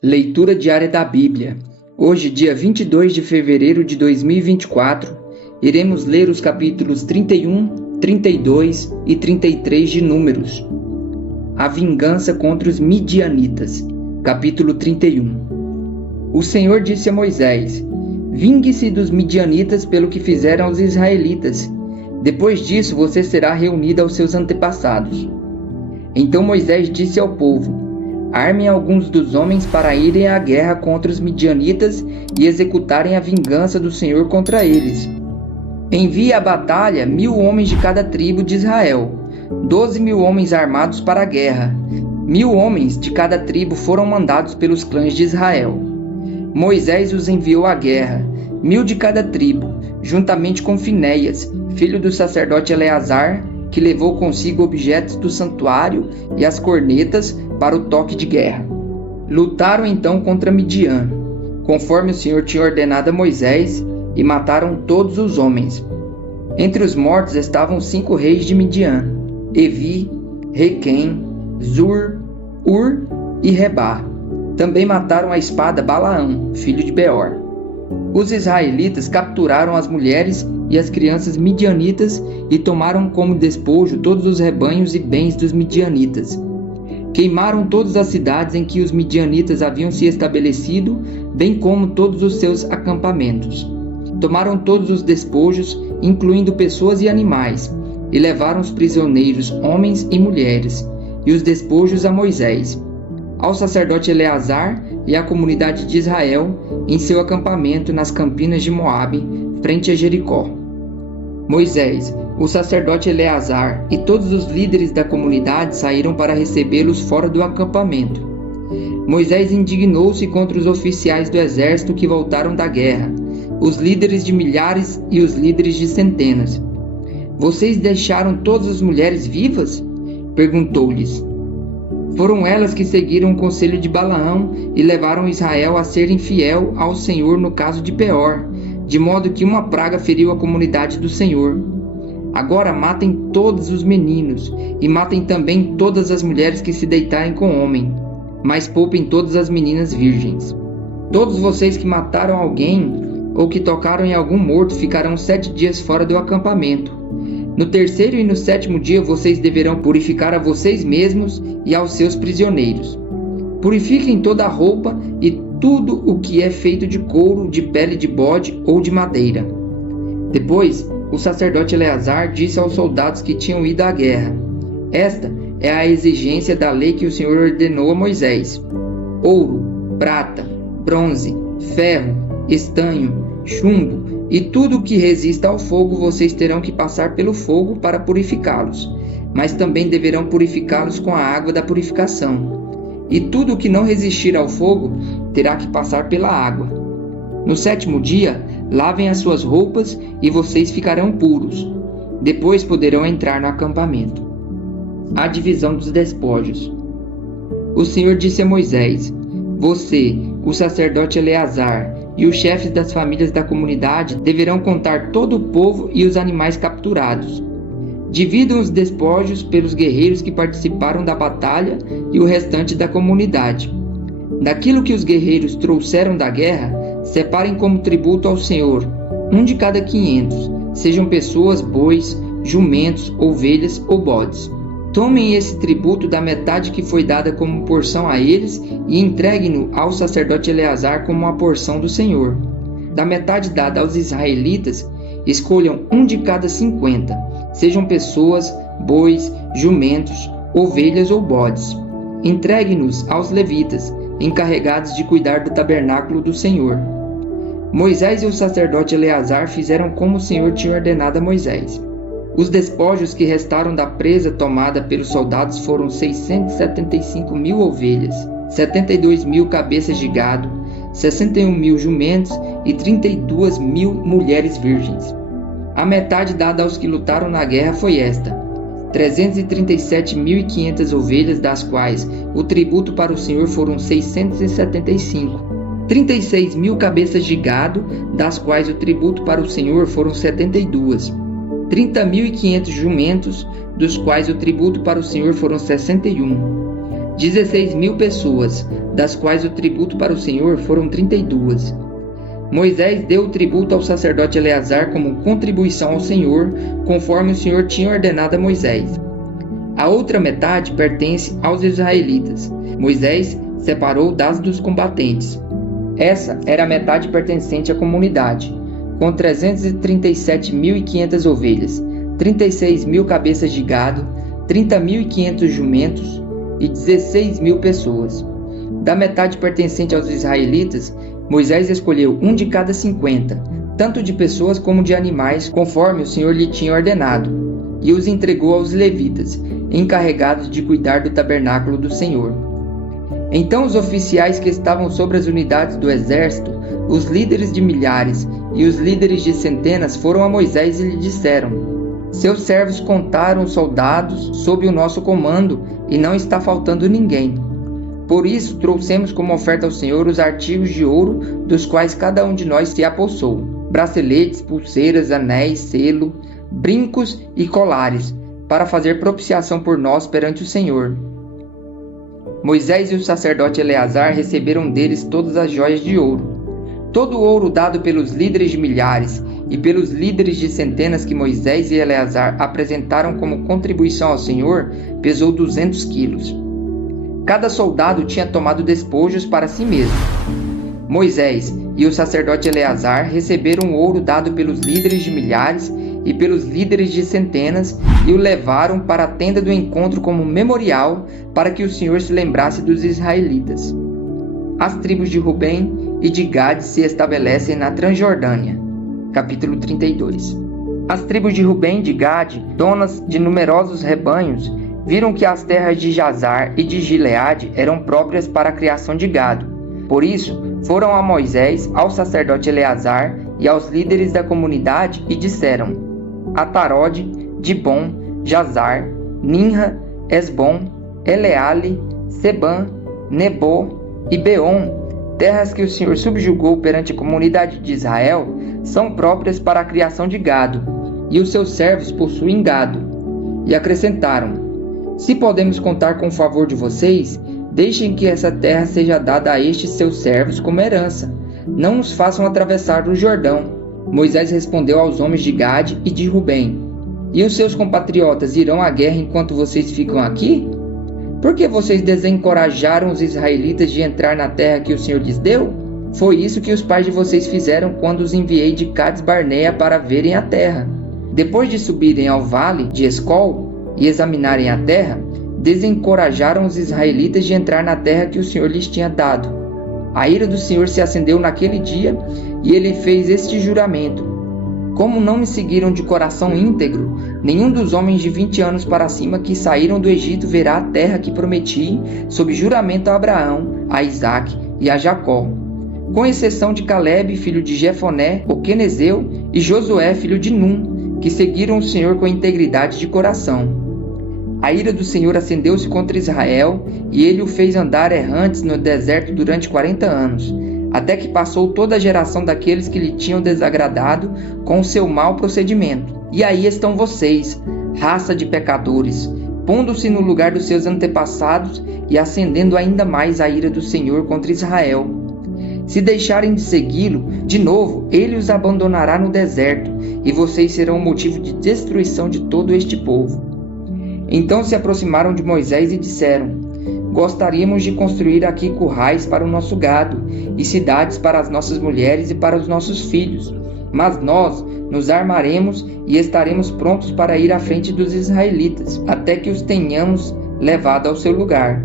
Leitura diária da Bíblia. Hoje, dia 22 de fevereiro de 2024, iremos ler os capítulos 31, 32 e 33 de Números. A vingança contra os midianitas. Capítulo 31. O Senhor disse a Moisés: Vingue-se dos midianitas pelo que fizeram aos israelitas. Depois disso você será reunido aos seus antepassados. Então Moisés disse ao povo: Armem alguns dos homens para irem à guerra contra os midianitas e executarem a vingança do Senhor contra eles. Envie à batalha 1.000 homens de cada tribo de Israel, 12.000 homens armados para a guerra. 1.000 homens de cada tribo foram mandados pelos clãs de Israel. Moisés os enviou à guerra, 1.000 de cada tribo, juntamente com Finéias, filho do sacerdote Eleazar, que levou consigo objetos do santuário e as cornetas para o toque de guerra. Lutaram então contra Midian, conforme o Senhor tinha ordenado a Moisés, e mataram todos os homens. Entre os mortos estavam 5 reis de Midian: Evi, Requém, Zur, Ur e Rebá. Também mataram à espada Balaão, filho de Beor. Os israelitas capturaram as mulheres e as crianças midianitas e tomaram como despojo todos os rebanhos e bens dos midianitas. Queimaram todas as cidades em que os midianitas haviam se estabelecido, bem como todos os seus acampamentos. Tomaram todos os despojos, incluindo pessoas e animais, e levaram os prisioneiros, homens e mulheres, e os despojos a Moisés, ao sacerdote Eleazar e à comunidade de Israel, em seu acampamento nas campinas de Moabe, frente a Jericó. Moisés, o sacerdote Eleazar e todos os líderes da comunidade saíram para recebê-los fora do acampamento. Moisés indignou-se contra os oficiais do exército que voltaram da guerra, os líderes de milhares e os líderes de centenas. Vocês deixaram todas as mulheres vivas? Perguntou-lhes. Foram elas que seguiram o conselho de Balaão e levaram Israel a ser infiel ao Senhor no caso de Peor, de modo que uma praga feriu a comunidade do Senhor. Agora matem todos os meninos, e matem também todas as mulheres que se deitarem com homem, mas poupem todas as meninas virgens. Todos vocês que mataram alguém, ou que tocaram em algum morto, ficarão 7 dias fora do acampamento. No 3º e no 7º dia vocês deverão purificar a vocês mesmos e aos seus prisioneiros. Purifiquem toda a roupa e tudo o que é feito de couro, de pele de bode ou de madeira. Depois, o sacerdote Eleazar disse aos soldados que tinham ido à guerra: Esta é a exigência da lei que o Senhor ordenou a Moisés: ouro, prata, bronze, ferro, estanho, chumbo e tudo o que resista ao fogo vocês terão que passar pelo fogo para purificá-los, mas também deverão purificá-los com a água da purificação. E tudo o que não resistir ao fogo terá que passar pela água. No 7º dia, lavem as suas roupas e vocês ficarão puros. Depois poderão entrar no acampamento. A divisão dos despojos. O Senhor disse a Moisés: Você, o sacerdote Eleazar e os chefes das famílias da comunidade deverão contar todo o povo e os animais capturados. Dividam os despojos pelos guerreiros que participaram da batalha e o restante da comunidade. Daquilo que os guerreiros trouxeram da guerra, separem como tributo ao Senhor, 1 de cada 500, sejam pessoas, bois, jumentos, ovelhas ou bodes. Tomem esse tributo da metade que foi dada como porção a eles e entreguem-no ao sacerdote Eleazar como uma porção do Senhor. Da metade dada aos israelitas, escolham 1 de cada 50, sejam pessoas, bois, jumentos, ovelhas ou bodes. Entreguem-nos aos levitas, encarregados de cuidar do tabernáculo do Senhor. Moisés e o sacerdote Eleazar fizeram como o Senhor tinha ordenado a Moisés. Os despojos que restaram da presa tomada pelos soldados foram 675.000 ovelhas, 72.000 cabeças de gado, 61.000 jumentos e 32.000 mulheres virgens. A metade dada aos que lutaram na guerra foi esta: 337.500 ovelhas, das quais o tributo para o Senhor foram 675. 36.000 cabeças de gado, das quais o tributo para o Senhor foram 72. 30.500 jumentos, dos quais o tributo para o Senhor foram 61. 16.000 pessoas, das quais o tributo para o Senhor foram 32. Moisés deu o tributo ao sacerdote Eleazar como contribuição ao Senhor, conforme o Senhor tinha ordenado a Moisés. A outra metade pertence aos israelitas. Moisés separou das dos combatentes. Essa era a metade pertencente à comunidade, com 337.500 ovelhas, 36.000 cabeças de gado, 30.500 jumentos e 16.000 pessoas. Da metade pertencente aos israelitas, Moisés escolheu um de cada 50, tanto de pessoas como de animais, conforme o Senhor lhe tinha ordenado, e os entregou aos levitas, encarregados de cuidar do tabernáculo do Senhor. Então os oficiais que estavam sobre as unidades do exército, os líderes de milhares e os líderes de centenas foram a Moisés e lhe disseram: seus servos contaram os soldados sob o nosso comando e não está faltando ninguém. Por isso trouxemos como oferta ao Senhor os artigos de ouro dos quais cada um de nós se apossou: braceletes, pulseiras, anéis, selo, brincos e colares, para fazer propiciação por nós perante o Senhor. Moisés e o sacerdote Eleazar receberam deles todas as joias de ouro. Todo o ouro dado pelos líderes de milhares e pelos líderes de centenas que Moisés e Eleazar apresentaram como contribuição ao Senhor pesou 200 quilos. Cada soldado tinha tomado despojos para si mesmo. Moisés e o sacerdote Eleazar receberam o ouro dado pelos líderes de milhares e pelos líderes de centenas e o levaram para a tenda do encontro como memorial para que o Senhor se lembrasse dos israelitas. As tribos de Rubem e de Gade se estabelecem na Transjordânia. Capítulo 32. As tribos de Rubem e de Gade, donas de numerosos rebanhos, viram que as terras de Jazar e de Gileade eram próprias para a criação de gado. Por isso, foram a Moisés, ao sacerdote Eleazar e aos líderes da comunidade e disseram: Atarode, Dibon, Jazar, Ninra, Esbom, Eleale, Sebam, Nebo e Beon, terras que o Senhor subjugou perante a comunidade de Israel, são próprias para a criação de gado, e os seus servos possuem gado. E acrescentaram: se podemos contar com o favor de vocês, deixem que essa terra seja dada a estes seus servos como herança. Não nos façam atravessar o Jordão. Moisés respondeu aos homens de Gade e de Rubem: e os seus compatriotas irão à guerra enquanto vocês ficam aqui? Por que vocês desencorajaram os israelitas de entrar na terra que o Senhor lhes deu? Foi isso que os pais de vocês fizeram quando os enviei de Cades Barnea para verem a terra. Depois de subirem ao vale de Escol e examinarem a terra, desencorajaram os israelitas de entrar na terra que o Senhor lhes tinha dado. A ira do Senhor se acendeu naquele dia e ele fez este juramento: como não me seguiram de coração íntegro, nenhum dos homens de 20 anos para cima que saíram do Egito verá a terra que prometi sob juramento a Abraão, a Isaque e a Jacó, com exceção de Calebe, filho de Jefoné, o quenezeu, e Josué, filho de Num, que seguiram o Senhor com integridade de coração. A ira do Senhor acendeu-se contra Israel, e ele o fez andar errantes no deserto durante 40 anos, até que passou toda a geração daqueles que lhe tinham desagradado com o seu mau procedimento. E aí estão vocês, raça de pecadores, pondo-se no lugar dos seus antepassados e acendendo ainda mais a ira do Senhor contra Israel. Se deixarem de segui-lo, de novo ele os abandonará no deserto, e vocês serão motivo de destruição de todo este povo. Então se aproximaram de Moisés e disseram: gostaríamos de construir aqui currais para o nosso gado, e cidades para as nossas mulheres e para os nossos filhos. Mas nós nos armaremos e estaremos prontos para ir à frente dos israelitas, até que os tenhamos levado ao seu lugar.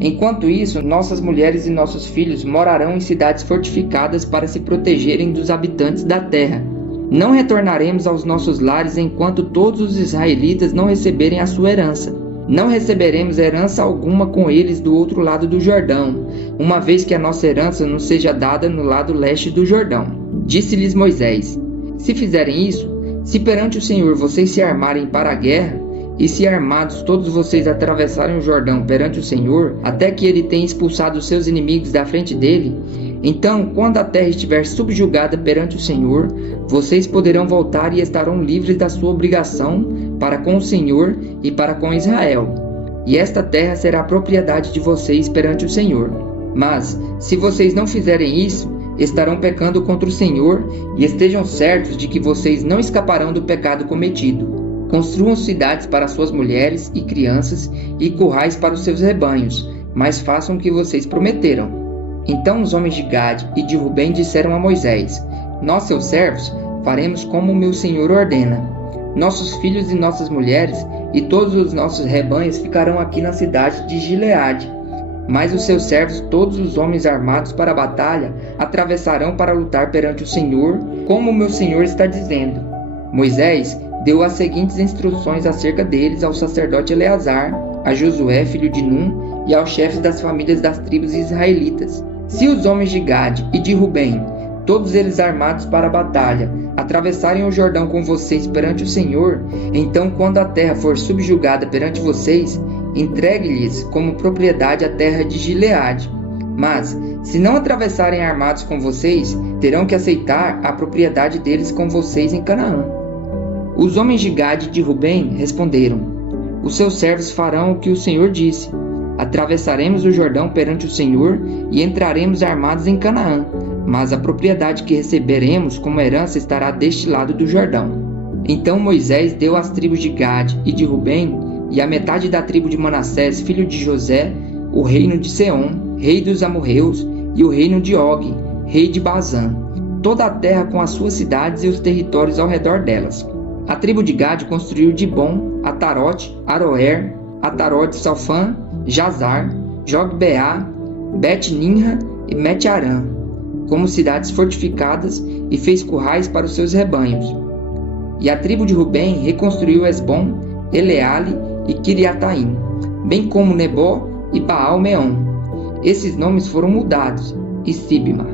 Enquanto isso, nossas mulheres e nossos filhos morarão em cidades fortificadas para se protegerem dos habitantes da terra. Não retornaremos aos nossos lares enquanto todos os israelitas não receberem a sua herança. Não receberemos herança alguma com eles do outro lado do Jordão, uma vez que a nossa herança nos seja dada no lado leste do Jordão. Disse-lhes Moisés: se fizerem isso, se perante o Senhor vocês se armarem para a guerra, e se armados todos vocês atravessarem o Jordão perante o Senhor, até que ele tenha expulsado os seus inimigos da frente dele, então, quando a terra estiver subjugada perante o Senhor, vocês poderão voltar e estarão livres da sua obrigação para com o Senhor e para com Israel. e esta terra será propriedade de vocês perante o Senhor. Mas, se vocês não fizerem isso, estarão pecando contra o Senhor, e estejam certos de que vocês não escaparão do pecado cometido. Construam cidades para suas mulheres e crianças e currais para os seus rebanhos, mas façam o que vocês prometeram. Então os homens de Gade e de Rubem disseram a Moisés: Nós, seus servos, faremos como o meu Senhor ordena. Nossos filhos e nossas mulheres e todos os nossos rebanhos ficarão aqui na cidade de Gileade. Mas os seus servos, todos os homens armados para a batalha, atravessarão para lutar perante o Senhor, como o meu Senhor está dizendo. Moisés deu as seguintes instruções acerca deles ao sacerdote Eleazar, a Josué, filho de Num, e aos chefes das famílias das tribos israelitas. Se os homens de Gade e de Rubem, todos eles armados para a batalha, atravessarem o Jordão com vocês perante o Senhor, então quando a terra for subjugada perante vocês, entregue-lhes como propriedade a terra de Gileade. Mas, se não atravessarem armados com vocês, terão que aceitar a propriedade deles com vocês em Canaã. Os homens de Gade e de Rubem responderam: Os seus servos farão o que o Senhor disse. Atravessaremos o Jordão perante o Senhor e entraremos armados em Canaã, mas a propriedade que receberemos como herança estará deste lado do Jordão. Então Moisés deu às tribos de Gade e de Rubem e à metade da tribo de Manassés, filho de José, o reino de Seom, rei dos amorreus, e o reino de Og, rei de Bazã, toda a terra com as suas cidades e os territórios ao redor delas. A tribo de Gade construiu Dibom, Atarote, Aroer, Atarote Salfã, Jazar, Jogbeá, Bet-Nimra e Met-Arã, como cidades fortificadas, e fez currais para os seus rebanhos. E a tribo de Rubem reconstruiu Esbom, Eleale e Kiriataim, bem como Nebó e Baal-Meon. Esses nomes foram mudados, e Sibma,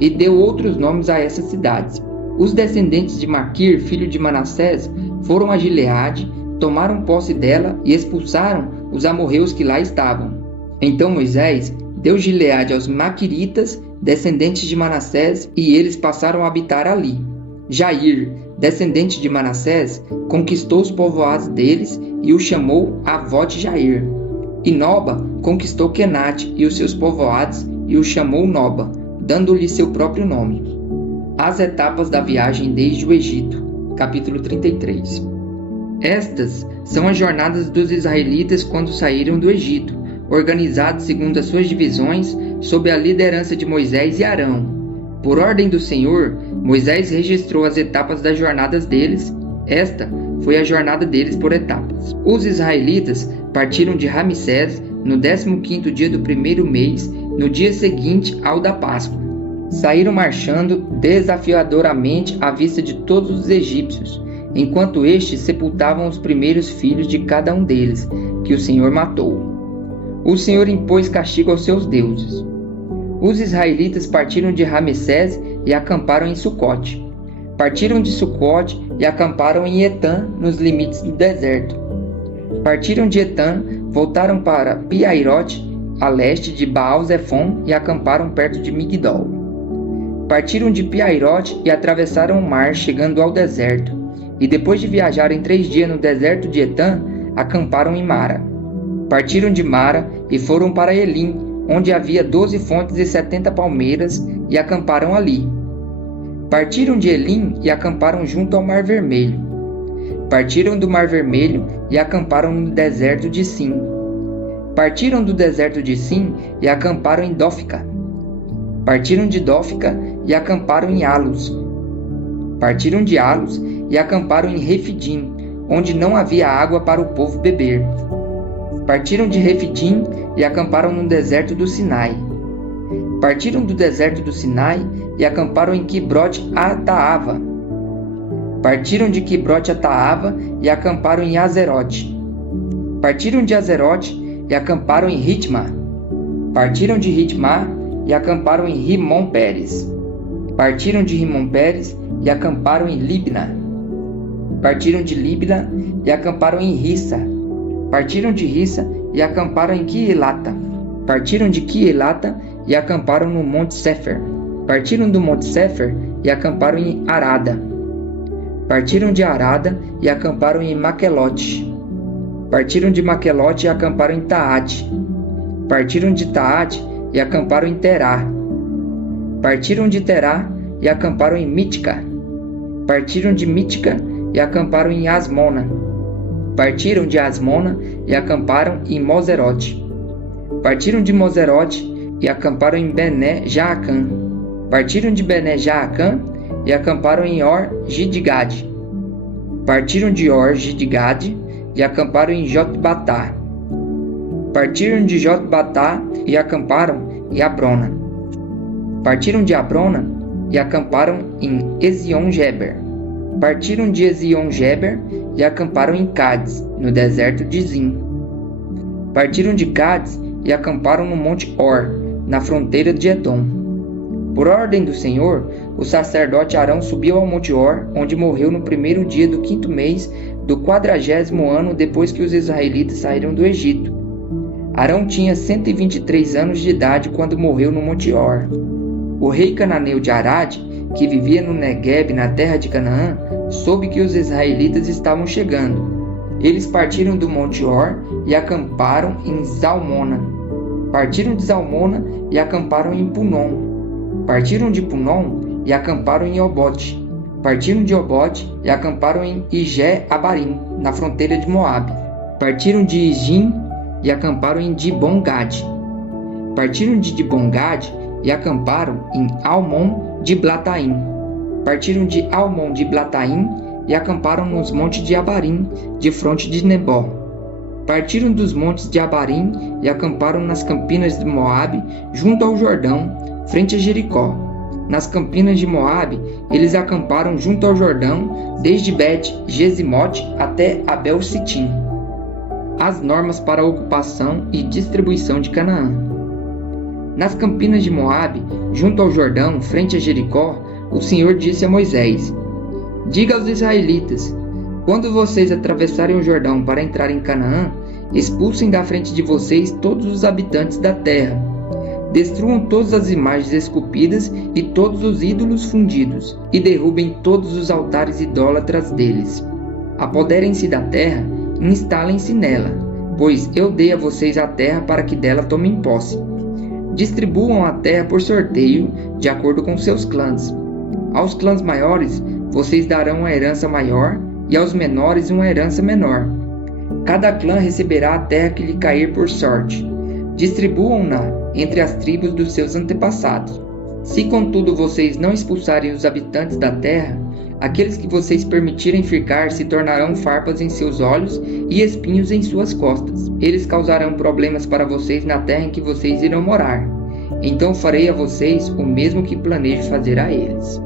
e deu outros nomes a essas cidades. Os descendentes de Maquir, filho de Manassés, foram a Gileade, tomaram posse dela e expulsaram os amorreus que lá estavam. Então Moisés deu Gileade aos Maquiritas, descendentes de Manassés, e eles passaram a habitar ali. Jair, descendente de Manassés, conquistou os povoados deles e o chamou Avote-Jair. E Noba conquistou Quenate e os seus povoados e o chamou Noba, dando-lhe seu próprio nome. As etapas da viagem desde o Egito. Capítulo 33. Estas são as jornadas dos israelitas quando saíram do Egito, organizados segundo as suas divisões, sob a liderança de Moisés e Arão. Por ordem do Senhor, Moisés registrou as etapas das jornadas deles. Esta foi a jornada deles por etapas. Os israelitas partiram de Ramsés no 15º dia do primeiro mês, no dia seguinte ao da Páscoa. Saíram marchando desafiadoramente à vista de todos os egípcios, enquanto estes sepultavam os primeiros filhos de cada um deles, que o Senhor matou. O Senhor impôs castigo aos seus deuses. Os israelitas partiram de Ramsés e acamparam em Sucote. Partiram de Sucote e acamparam em Etã, nos limites do deserto. Partiram de Etã, voltaram para Piairote, a leste de Baal-Zefon, e acamparam perto de Migdol. Partiram de Piairote e atravessaram o mar, chegando ao deserto. E depois de viajarem 3 dias no deserto de Etã, acamparam em Mara. Partiram de Mara e foram para Elim, onde havia 12 fontes e 70 palmeiras, e acamparam ali. Partiram de Elim e acamparam junto ao Mar Vermelho. Partiram do Mar Vermelho e acamparam no deserto de Sim. Partiram do deserto de Sim e acamparam em Dófica. Partiram de Dófica e acamparam em Alus. Partiram de Alus e acamparam em Refidim, onde não havia água para o povo beber. Partiram de Refidim e acamparam no deserto do Sinai. Partiram do deserto do Sinai e acamparam em Quibrote-Ataava. Partiram de Quibrote-Ataava e acamparam em Azerote. Partiram de Azerote e acamparam em Ritma. Partiram de Ritma e acamparam em Rimon-Pérez. Partiram de Rimon-Pérez e acamparam em Libna. Partiram de Libna e acamparam em Rissa. Partiram de Rissa e acamparam em Quielata. Partiram de Quielata e acamparam no Monte Sefer. Partiram do Monte Sefer e acamparam em Arada. Partiram de Arada e acamparam em Maquelote. Partiram de Maquelote e acamparam em Taate. Partiram de Taate e acamparam em Terá. Partiram de Terá e acamparam em Mítica. Partiram de Mítica e acamparam em Asmona. Partiram de Asmona e acamparam em Moserote. Partiram de Moserote e acamparam em Bené Jaacã. Partiram de Bené Jaacã e acamparam em Or-Gidigade. Partiram de Or-Gidigade e acamparam em Jotbatá. Partiram de Jotbatá e acamparam em Abrona. Partiram de Abrona e acamparam em Ezion-Geber. Partiram de Ezion-Geber e acamparam em Cádiz, no deserto de Zim. Partiram de Cádiz e acamparam no monte Or, na fronteira de Edom. Por ordem do Senhor, o sacerdote Arão subiu ao monte Or, onde morreu no primeiro dia do 5º mês do 40º ano depois que os israelitas saíram do Egito. Arão tinha 123 anos de idade quando morreu no monte Or. O rei cananeu de Arade, que vivia no Negueb, na terra de Canaã, soube que os israelitas estavam chegando. Eles partiram do monte Or e acamparam em Zalmona. Partiram de Zalmona e acamparam em Punom. Partiram de Punom e acamparam em Obote. Partiram de Obote e acamparam em Ijé-Abarim, na fronteira de Moabe. Partiram de Ijim e acamparam em Dibon-Gade. Partiram de Dibon-Gade e acamparam em Almon-Diblataim. Partiram de Almon-Diblataim e acamparam nos montes de Abarim, de fronte de Nebó. Partiram dos montes de Abarim e acamparam nas campinas de Moabe, junto ao Jordão, frente a Jericó. Nas campinas de Moabe, eles acamparam junto ao Jordão, desde Bet-Gesimote até Abel-Sitim. As normas para a ocupação e distribuição de Canaã. Nas campinas de Moabe, junto ao Jordão, frente a Jericó, o Senhor disse a Moisés: Diga aos israelitas: quando vocês atravessarem o Jordão para entrar em Canaã, expulsem da frente de vocês todos os habitantes da terra. Destruam todas as imagens esculpidas e todos os ídolos fundidos, e derrubem todos os altares idólatras deles. Apoderem-se da terra e instalem-se nela, pois eu dei a vocês a terra para que dela tomem posse. Distribuam a terra por sorteio, de acordo com seus clãs. Aos clãs maiores, vocês darão uma herança maior, e aos menores uma herança menor. Cada clã receberá a terra que lhe cair por sorte. Distribuam-na entre as tribos dos seus antepassados. Se, contudo, vocês não expulsarem os habitantes da terra, aqueles que vocês permitirem ficar se tornarão farpas em seus olhos e espinhos em suas costas. Eles causarão problemas para vocês na terra em que vocês irão morar. Então farei a vocês o mesmo que planejo fazer a eles.